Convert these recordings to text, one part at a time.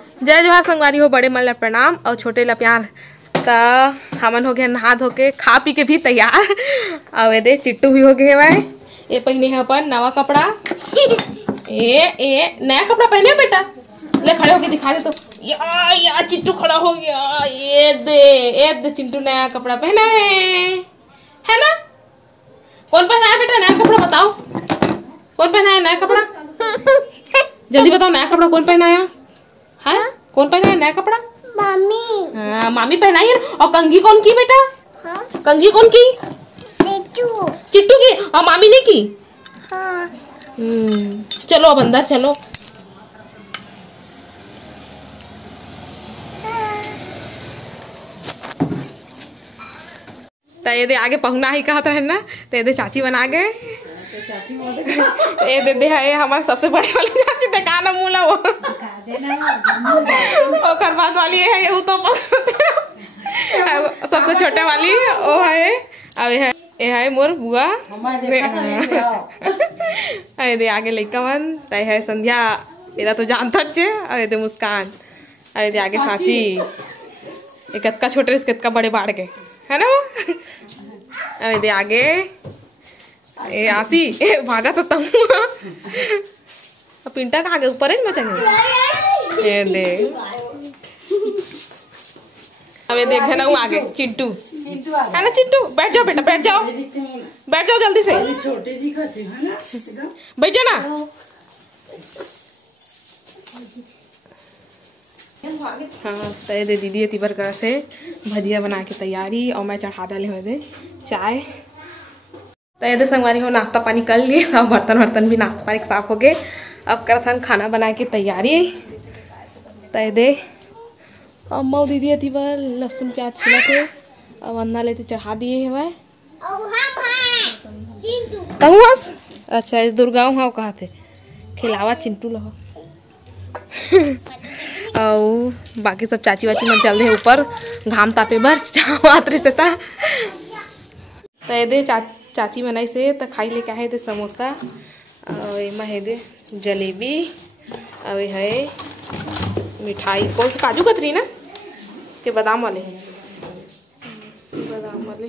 जय जोहार संगवारी हो, बड़े मन ला प्रणाम और छोटे ला प्यार। तो हमन हो गए नहा धो के खा पी के भी तैयार। और ये दे चिट्टू भी हो गए भाई। ये पहने है अपन नवा कपड़ा। ये नया कपड़ा पहने बेटा, ले खड़े होके दिखा दे। तो या चिट्टू खड़ा हो गया। ये दे चिट्टू नया कपड़ा पहना है ना? कौन पहना है बेटा नया कपड़ा? बताओ कौन पहना है नया कपड़ा? जल्दी बताओ नया कपड़ा कौन पहनाया है? कौन पहना है नया कपड़ा? मामी। हाँ मामी पहनाई है। और कंघी कौन की बेटा? हाँ? कंघी कौन की? चिट्टू की। और मामी ने की? हाँ। चलो अब अंदर चलो। तो ये दे आगे पहुना ही कहा था है ना। तो ये दे चाची बना गए। ये दे है हमारे सबसे बड़े वाली चाची। देखा ना मूला वो और बाद वाली है ये तो सबसे छोटे वाली वो है। अब ये है मोर बुआ। ये दे आगे लइका मन। तय है संध्या, ये तो जानता चे। और ये दे मुस्कान। और ये दे आगे साची। ये कतका छोटे से कतका बड़े बाढ़ गए है ना। अब ये दे आगे ए आसी भागा तो तुम। पिंटा कहाँ गए? ऊपर है मैं चंगे। ये दे अब ये देख जाना आगे चिट्टू है ना। चिट्टू बैठ जाओ बेटा, बैठ जाओ, बैठ जाओ जल्दी से। बैठ जाओ ना। हाँ तो ये दे दीदी तिबर कर थे भजिया बना के तैयारी। और मैं चढ़ा डाले हुए दे चाय। तो ये संगवारी हो नाश्ता पानी कर लिए। सब बर्तन वर्तन भी नाश्ता पानी साफ हो गए। अब करथन खाना बनाए की तैयारी। तो ये दे अम्मा दीदी थी बार लहसुन प्याज छिला थे। अब अन्ना लेते चढ़ा दिए है भाई। कहूँस अच्छा ये दुर्गाओं हाँ कहा थे खिलावा चिंटू लो। और बाकी सब चाची वाची मन चल रहे ऊपर घाम तापे भर मात्र से था। तो ये दे चाची बनाई से तो खाई लेके आए थे समोसा। और एमा है दे जलेबी। और है मिठाई कौन सी काजू कतरी ना के बादाम वाले? बादाम वाले।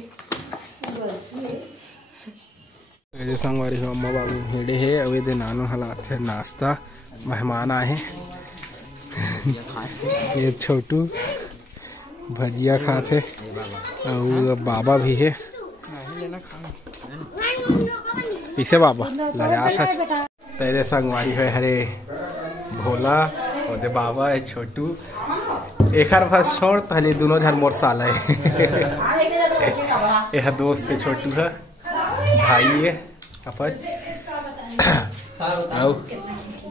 ये संगवारी हो अम्मा बाबू हेड़े है। और ये नानो हालात है नाश्ता मेहमान आए हैं। ये छोटू भजिया खाते और बाबा भी है पीछे बाबा लगा था। तेरे संगवारी है हरे भोला और दे बाबा है छोटू। एक बस छोड़ पहले दोनों झन मोर साल है। यह दोस्त है छोटू है भाई है अपन। आओ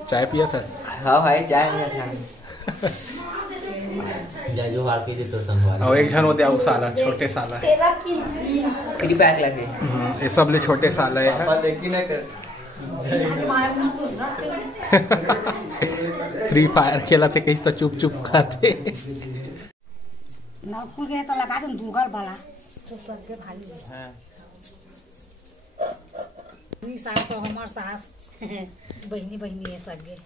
चाय पिया था? हाँ भाई चाय पिया था। और एक जन होते आउ साला छोटे साला बैग लगे ये सब ले छोटे साला है। फ्री फायर खेला थे कहीं तो चुप चुप खाते। खुल गए तो लगा दे दुर्गल वाला तो सबके भाई है। सास और हमार सास बहनी बहनी है सगे।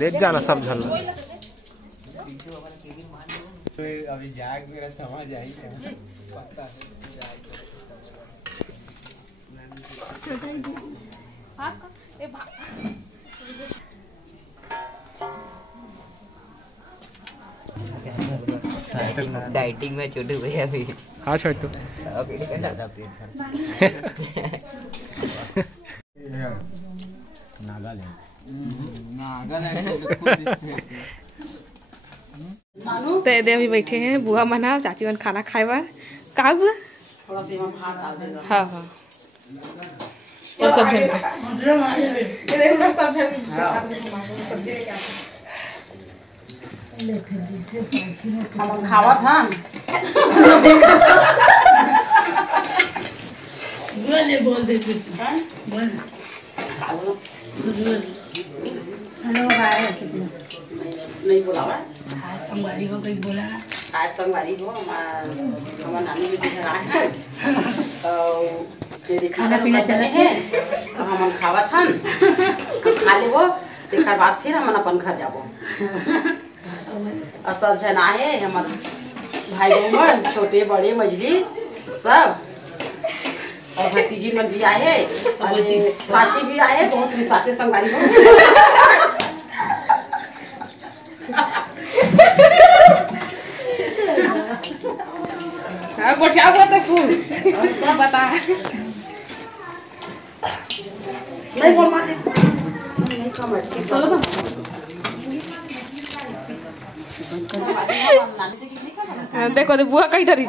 देख जाना सब झल। अभी जाग मेरा समझ आई डाइटिंग में छोटू भैया भी। हाँ छोटू तो ये अभी बैठे हैं बुआ मना चाची मन खाना खाए बार। कहा बुआ? थोड़ा सा भात डाल देगा। हाँ हाँ और सब खावा था बोल दे बोल हेलो भाई नहीं बोलावा आज संगवारी हो गई बोला आज संगवारी हो हमारा नानी भी दिख रहा है तेरे खाना पीना चले हैं तो हम खावा था खा ले वो एक बाद फिर हम अपन घर जाबो और सब जन आए हमार भाई बहन छोटे बड़े मझली सब और भतीजी मन भी आए और साची भी आए बहुत भी साचे संगवारी हो गोटिया हुआ तो फूल क्या बता नहीं बोल माते नहीं कमर चलो तो देखो तो बुआ कहीं डरी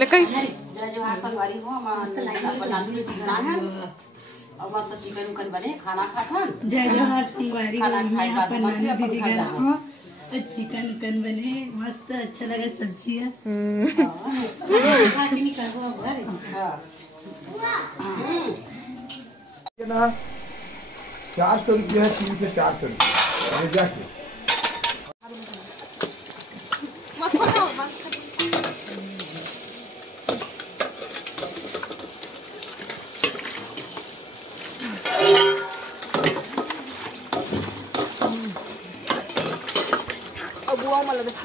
ले कहीं जय जोहार संगवारी हो हम अपन नादू ले दिखना है और मस्त चिकन उकन बने खाना खाथन जय जोहार संगवारी खाना खाए बाद अपन में नानी अपन दीदी घर का जाना। चिकन उकन बने मस्त अच्छा लगा सब्जी है खा के निकालो घर ना 400 रुपये है 3 से 400 रुपये जाके मत खाओ मत बुआ मला देखा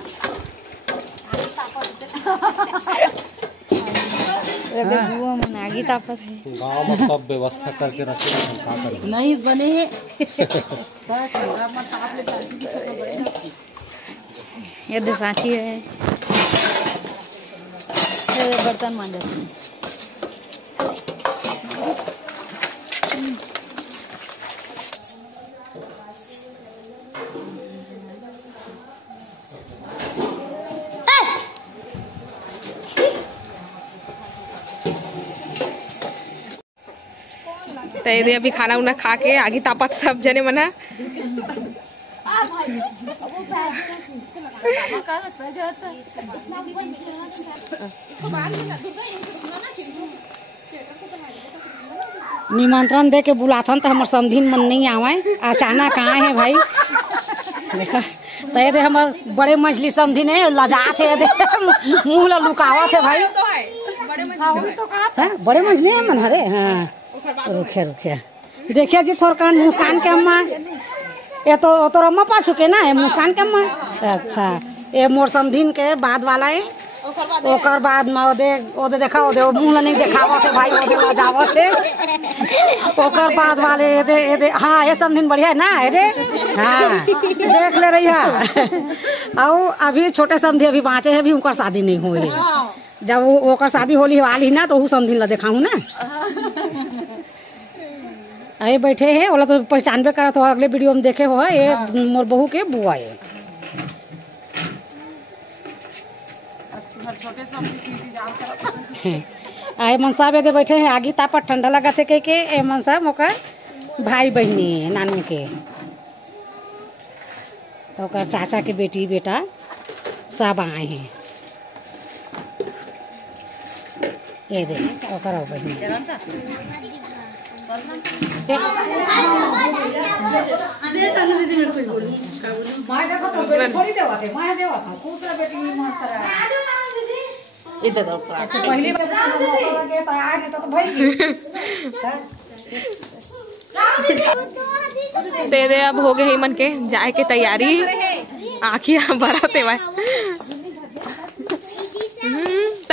बुआ मन आगे तापत है गांव में सब व्यवस्था करके रखे हम का करें नहीं बने ये दो सांची है ये बर्तन मांजते हैं तो ये अभी खाना उना खा के आगे तापत सब जने मना निमंत्रण दे के बुलाथन तो हमार समधिन मन नहीं आवे अचानक कहाँ है भाई देखा तो ये हमार बड़े मछली समधिन है लजात है मुँह ला लुकावत है भाई बड़े मछली है मन हरे हाँ रुखे रुखे देखिए जी थोड़ा मुस्कान के अम्मा ये तो अम्मा पास के ना है मुस्कान के अम्मा अच्छा ये मोर समधिन के बाद वाला है ओकर बाद में ओदे देखा ओदे मुंह नहीं देखावत है भाई ओदे लजावत है ओकर बाद वाले ये हाँ ये समधिन बढ़िया है ना ये हाँ देख ले रही है और अभी छोटे समधी अभी बाँचे है भी उनका शादी नहीं हुई है जब ओकर शादी होली वाली ना तो वो समधिन ला देखाऊँ ना अरे बैठे है बोला तो पहचानबे करा तो अगले वीडियो में देखे हो ये मोर बहू के बुआ है आए मन साहब ये बैठे हैं आगे तापा ठंडा लगा थे के मन साहब ओकर भाई बहनी नानी के तो ओकर चाचा के बेटी बेटा सब आए हैं ये देख ओकर बहनी दे दे अब हो गए मन के जाए के तैयारी आखिया भरा तेवा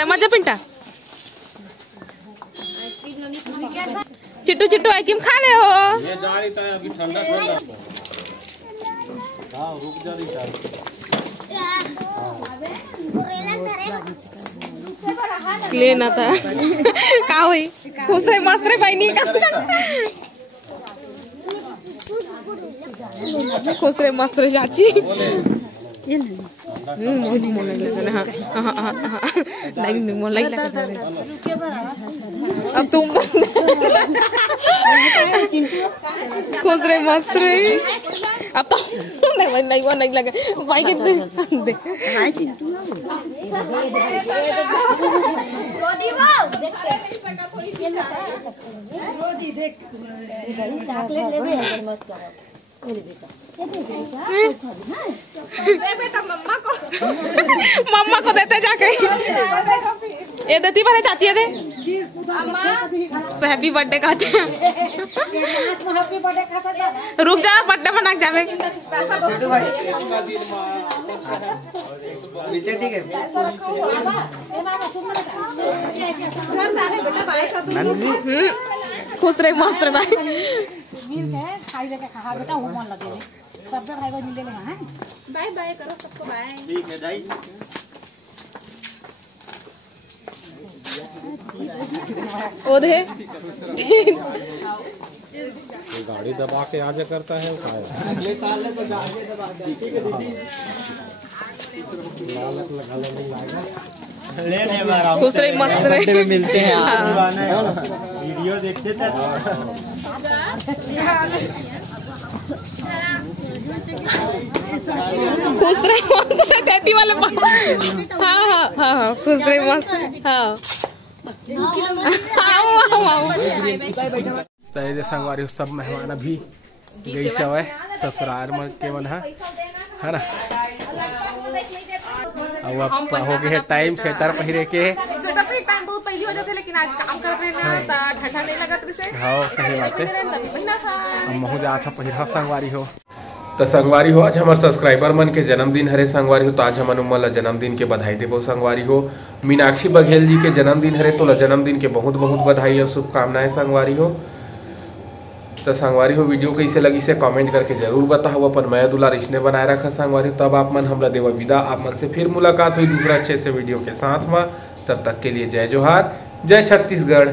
मजा पिंटा चिट्टू चिट्टू आइकिम खा ले हो ये जा रही था अभी ठंडा ठंडा हां रुक जा रही था लेना था का हुई खुश है मस्त रे भाई नहीं का खुश रे मस्त रे चाची मन लग अब तुम खुश रे मस्त रे अब तो नहीं लगे भाई कितने मम्मा को देते जाके। ये देती बने चाची दे। हैप्पी बर्थडे कहते हैं। रुक जा बर्थडे मना जावे। ठीक है खुश रहे मस्त रहे भाई। बाय बाय करो सबको बाय। ठीक है दाई ओ दे गाड़ी दबा के आगे करता है अगले साल तो आगे दबा दे। ठीक है दीदी खुश रहे मस्त रहे। मिलते हैं वीडियो देखते थे। खुश रहे मस्त रहे टैटी वाले। हाँ हाँ हाँ हाँ खुश रहे मस्त। हाँ तेरे संगवारी सब मेहमान अभी गई से है ससुराल में के मन है ना। अब हो गए टाइम स्वेटर पहिरे के। स्वेटर पे टाइम बहुत पहले हो जाते लेकिन आज काम कर रहे हैं ना ठंडा नहीं लगा तुझसे। हाँ सही बात है। महू जा था पहिरा संगवारी हो तो संगवारी हो आज हमारे सब्सक्राइबर मन के जन्मदिन हरे संगवारी हो तो आज हमन उमन ला जन्मदिन के बधाई देबो संगवारी हो। मीनाक्षी बघेल जी के जन्मदिन हरे तो ला जन्मदिन के बहुत बहुत बधाई और शुभकामनाएं संगवारी हो। तो संगवारी हो वीडियो कैसे लगी से कमेंट करके जरूर बताओ। अपन मैं दुलार इसने बनाए रखा संगवारी। तब आप मन हमला देवा विदा। आप मन से फिर मुलाकात हुई दूसरा अच्छे से वीडियो के साथ में। तब तक के लिए जय जोहार जय छत्तीसगढ़।